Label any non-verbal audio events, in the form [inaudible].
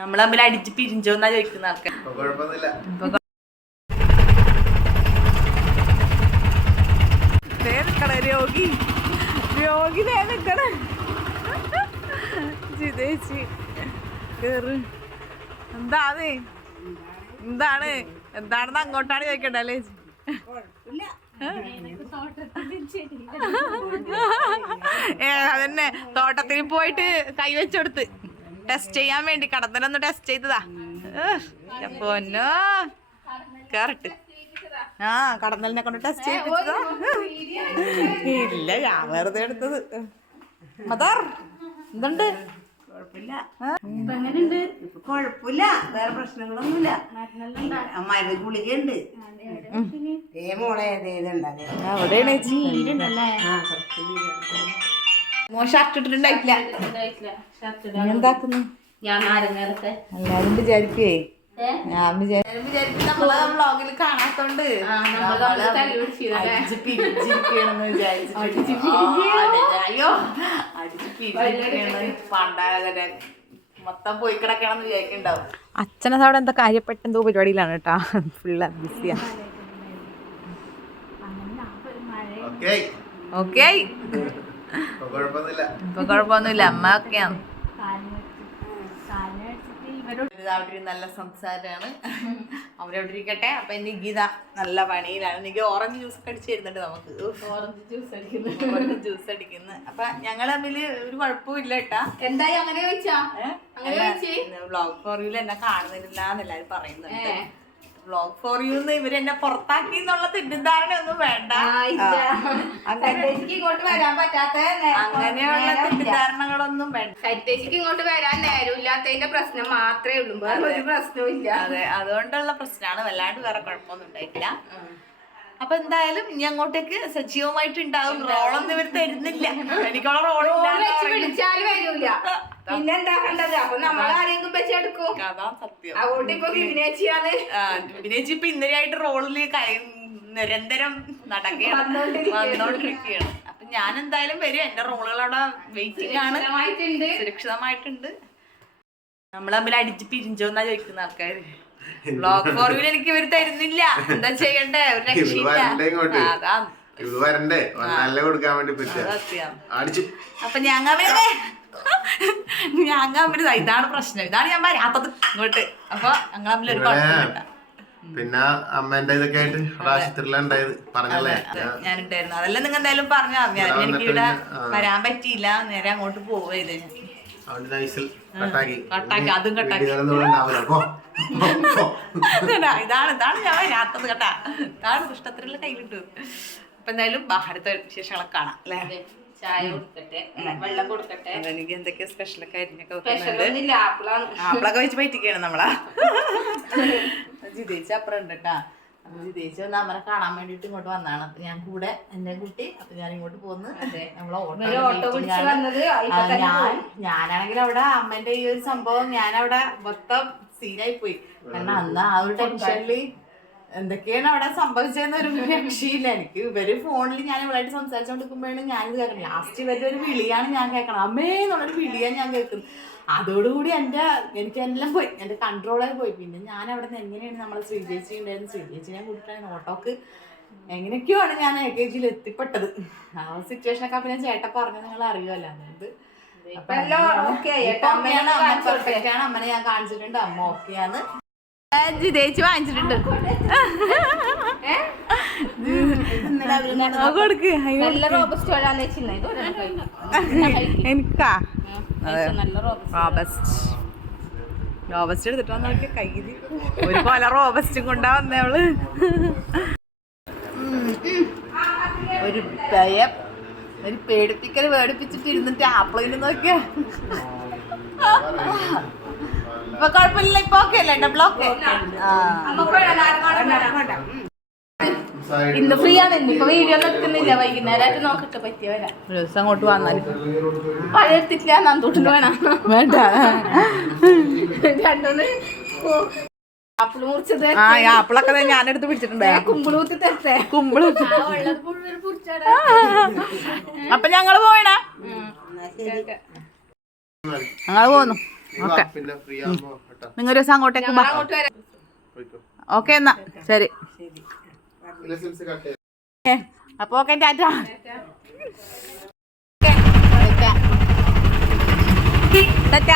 നമ്മൾ തമ്മിൽ അടിച്ച് പിരിഞ്ചോന്നാ ചോദിക്കുന്ന ആൾക്കാർ രോഗി. രോഗി നിക്കണ. ജിതേച്ചി കേറ്. എന്താണ്? എന്താണ്? എന്താണെന്ന് അങ്ങോട്ടാണ് ചോദിക്കണ്ടല്ലേ ഏ അതന്നെ. തോട്ടത്തിൽ പോയിട്ട് കൈവച്ചെടുത്ത് ടെസ്റ്റ് ചെയ്യാൻ വേണ്ടി കടന്നലൊന്ന് ടെസ്റ്റ് ചെയ്തതാ. പൊന്നോ. കേറട്ട് ആ കടന്നലിനെ കൊണ്ട് ടെസ്റ്റ് ചെയ്യിപ്പിച്ചതാ. ഇല്ല ഞാൻ വെറുതെ എടുത്തത്. മദർ എന്തുണ്ട്? കുഴപ്പമില്ല. വേറെ പ്രശ്നങ്ങളൊന്നുമില്ല. മരുന്ന് ഗുളികയുണ്ട്. അവിടെയാണ് മോൻ ഷർട്ട് ഇട്ടിട്ടുണ്ടായിട്ടില്ല. എന്താക്കുന്നു ഞാൻ എല്ലാരും ഞാൻ വിചാരിക്കും നമ്മളെ വ്ളോഗിൽ കാണാത്തോണ്ട്. അയ്യോ പണ്ടാകരെ മൊത്തം പോയി അച്ഛനത് അവിടെ എന്താ കാര്യപ്പെട്ട എന്തോ പരിപാടിയിലാണ് കേട്ടാ. [laughs] ഫുള്ള് ബിസിയാ ഓക്കെ ഇപ്പൊ കുഴപ്പമൊന്നുമില്ല. അമ്മ ഒക്കെയാണ് അവരൊരു നല്ല സംസാരമാണ്. അവരവിടെ ഇരിക്കട്ടെ. അപ്പൊ ഇനി ഗീത നല്ല പണിയിലാണ്. എനിക്ക് ഓറഞ്ച് ജ്യൂസ് ഒക്കെ അടിച്ചു തരുന്നുണ്ട് നമുക്ക്. ഓറഞ്ച് ജ്യൂസ് അടിക്കുന്നു. ഓറഞ്ച് ജ്യൂസ് അടിക്കുന്നു. അപ്പൊ ഞങ്ങൾ തമ്മിൽ ഒരു കുഴപ്പവും ഇല്ല കേട്ടാ. എന്തായി? അങ്ങനെ വെച്ചാ? ബ്ലോഗ് ഫോറിയിൽ എന്നെ കാണുന്നില്ല എന്നെല്ലാരും പറയുന്നുണ്ട്. വ്ളോഗ് ഫോർ യു എന്ന് ഇവരെന്നെ പുറത്താക്കി എന്നുള്ള തെറ്റിദ്ധാരണ ഒന്നും വേണ്ട. ഇങ്ങോട്ട് വരാൻ പറ്റാത്ത അങ്ങനെയുള്ള തെറ്റിദ്ധാരണകളൊന്നും വേണ്ട. സരിതേച്ചിക്ക് ഇങ്ങോട്ട് വരാൻ നേരമില്ലാത്തതിന്റെ പ്രശ്നം മാത്രമേ ഉള്ളൂ. വേറെ ഒരു പ്രശ്നവും ഇല്ല. അതെ അതുകൊണ്ടുള്ള പ്രശ്നമാണ്. വല്ലാണ്ട് വേറെ കുഴപ്പമൊന്നും ഉണ്ടായിട്ടില്ല. അപ്പൊ എന്തായാലും ഇനി അങ്ങോട്ടേക്ക് സജീവമായിട്ട് ഉണ്ടാവും. റോളൊന്നും ഇവർ തരുന്നില്ല. എനിക്കുള്ള റോൾ ഫോൺ വെച്ച് വരൂല പിന്നെന്താ കണ്ടത്? അപ്പൊ നമ്മൾ ആരെങ്കിലും വെച്ചെടുക്കും സത്യം. അതുകൊണ്ട് ഇപ്പൊ വിഘ്നേച്ചിയാണ് ആ, വിനേജ് ഇപ്പൊ ഇന്നലെയായിട്ട് റോളിൽ നിരന്തരം നടക്കുകയാണ്. വന്നോണ്ടിരിക്കുകയാണ്. അപ്പൊ ഞാൻ എന്തായാലും വരും. എന്റെ റോളുകൾ അവിടെ വെയിറ്റിംഗ് ആണ്. സുരക്ഷിതമായിട്ടുണ്ട്. നമ്മളെ നമ്മൾ തമ്മിൽ അടിച്ച് പിരിഞ്ചോന്നാ ചോദിക്കുന്ന ആൾക്കാര്. ബ്ലോക്ക് ഫോർവിൽ എനിക്ക് ഇവർ തരുന്നില്ല. എന്താ ചെയ്യണ്ടേ? ഒരു രക്ഷയില്ല. വരണ്ടേ ഇങ്ങോട്ട്? ആ, അതാ. ഇത് വരണ്ടേ? നല്ല കൊടുക്കാൻ വേണ്ടി പറ്റുക. സത്യം. അടിച്ചു. അപ്പൊ ഞങ്ങ [laughs] ഞങ്ങ തമ്മിൽ ദാ ഇതാണ് പ്രശ്നം. ഇതാണ് ഞാൻ പറയാത്തത് ഇങ്ങോട്ട്. അപ്പൊ ഞങ്ങൾ തമ്മിൽ ഒരു കുഴപ്പമില്ല. പിന്നെ അമ്മേന്റെ ഇതൊക്കെ ആയിട്ട് ആശുപത്രിയിലുണ്ടായത് പറഞ്ഞല്ലേ? ഞാനുണ്ടായിരുന്നു. അതെല്ലാം നിങ്ങൾ എന്തായാലും പറഞ്ഞു. ഞാൻ എനിക്ക് ഇവിടെ വരാൻ പറ്റിയില്ല. നേരെ അങ്ങോട്ട് പോവുകയില്ല ഞാൻ അതുകൊണ്ട് കട്ടാക്കി. കട്ടാക്കി, അതും കട്ടാക്കി. വീടുകാരൊന്നും ഇവിടെ ഉണ്ടാവില്ല. പോ. പോ, പോ. ഇതാ, ഇതാണ് ഇതാണ് ഞാൻ വരാത്തത് കേട്ടാ. ഇതാണ് ഇഷ്ടത്തിലുള്ള കയ്യിലിട്ടു അപ്പൊ എന്തായാലും ബാഹരത്തെ അടുത്ത വിശേഷങ്ങളൊക്കെ കാണാം അല്ലേ? ചായ കൊടുക്കട്ടെ വെള്ളം കൊടുക്കട്ടെ. എനിക്ക് എന്തൊക്കെയാ സ്പെഷ്യലൊക്കെ അരിഞ്ഞൊക്കെ സ്പെഷ്യൽ വെക്കുന്നുണ്ട് ആപ്പിളൊക്കെ വെച്ച് പറ്റിക്കാണ് നമ്മളാ. [laughs] ജിതേച്ചി അപ്പുറം ഉണ്ട് കേട്ടാ അപ്പൊ ജിതേച്ചി ഒന്ന് അമ്മനെ കാണാൻ വേണ്ടിട്ട് ഇങ്ങോട്ട് വന്നാണ്. അപ്പൊ ഞാൻ കൂടെ എന്നെ കുട്ടി അപ്പൊ ഞാൻ ഇങ്ങോട്ട് പോന്ന്. നമ്മളെ ഓട്ടോ ഞാൻ ഞാനാണെങ്കിൽ അവിടെ അമ്മന്റെ ഈ ഒരു സംഭവം ഞാൻ അവിടെ മൊത്തം സീനായി പോയി. കാരണം അന്ന് ആ ഒരു ടെൻഷനിൽ എന്തൊക്കെയാണ് അവിടെ സംഭവിച്ചതെന്ന് ഒരു രക്ഷയില്ല. എനിക്ക് ഇവർ ഫോണിൽ ഞാൻ ഇവളായിട്ട് സംസാരിച്ചുകൊണ്ടിരിക്കുമ്പോഴാണ് ഞാനിത് കേൾക്കണം ലാസ്റ്റ് ഇവരുടെ ഒരു വിളിയാണ് ഞാൻ കേൾക്കണം അമ്മേ എന്നുള്ളൊരു വിളിയാണ് ഞാൻ കേൾക്കുന്നത്. അതോടുകൂടി എന്റെ എനിക്ക് എല്ലാം പോയി. എന്റെ കൺട്രോളായി പോയി. പിന്നെ ഞാൻ അവിടെ നിന്ന് എങ്ങനെയാണ് നമ്മളെ ശ്രീജേച്ചി ഉണ്ടായിരുന്നു ഞാൻ കൂട്ടിട്ടാണ് ഓട്ടോക്ക് എങ്ങനെയൊക്കെയാണ് ഞാൻ എ കെ ജിയിൽ എത്തിപ്പെട്ടത്? ആ സിറ്റുവേഷനൊക്കെ അപ്പൊ ഞാൻ ചേട്ടൻ പറഞ്ഞു നിങ്ങൾ അറിയുമല്ലോ. അതുകൊണ്ട്. അമ്മനെ ഞാൻ കാണിച്ചിട്ടുണ്ട്. അമ്മ ഓക്കെയാണ് ജിതേച്ചി വാങ്ങിച്ചിട്ടുണ്ട്. കൊടുക്ക്. [laughs] എനിക്കാ? റോബസ്റ്റ് റോബസ്റ്റ് എടുത്തിട്ട് വന്ന നോക്കിയ കയ്യിൽ. ഒരു കൊല റോബസ്റ്റും കൊണ്ടാ വന്നേ അവൾ. ഒരു ഭയം ഒരു പേടിപ്പിക്കൽ പേടിപ്പിച്ചിട്ട് ഇരുന്നിട്ട് ആപ്പിളിന് നോക്കിയ. ഇപ്പൊ കുഴപ്പമില്ല ഇപ്പൊ ഓക്കെ അല്ലേ? ഡബിൾ ഓക്കെ ഇന്ന് ഫ്രീ ആണ് ഇന്ന് ഇപ്പൊ വീഡിയോ നിൽക്കുന്നില്ല എടുക്കുന്നില്ല. വൈകുന്നേരമായിട്ട് നോക്കട്ടെ പറ്റിയ വരാം. ഒരു ദിവസം അങ്ങോട്ട് വന്നാലും പഴയ എടുത്തിട്ടില്ല നന്തൂട്ടിന് വേണം. വേണ്ട. രണ്ടൊന്ന് ആപ്പിൾ മുറിച്ചത് ആ ആപ്പിളൊക്കെ ഞാനെടുത്ത് പിടിച്ചിട്ടുണ്ട്. കുമ്പിളൂത്തി തരത്തെ കുമ്പിൾ അപ്പൊ ഞങ്ങൾ പോയണ ഞങ്ങൾ ഞങ്ങൾ പോന്നു. ഫ്രീ നിങ്ങൾ ഒരു ദിവസം അങ്ങോട്ടേക്ക് വാ. അങ്ങോട്ട് വരാം. പോയിക്കോ. ഓക്കെ എന്നാ. ശരി. ഓക്കെ. അപ്പൊ ഓക്കെ ടാറ്റ. ടാറ്റ.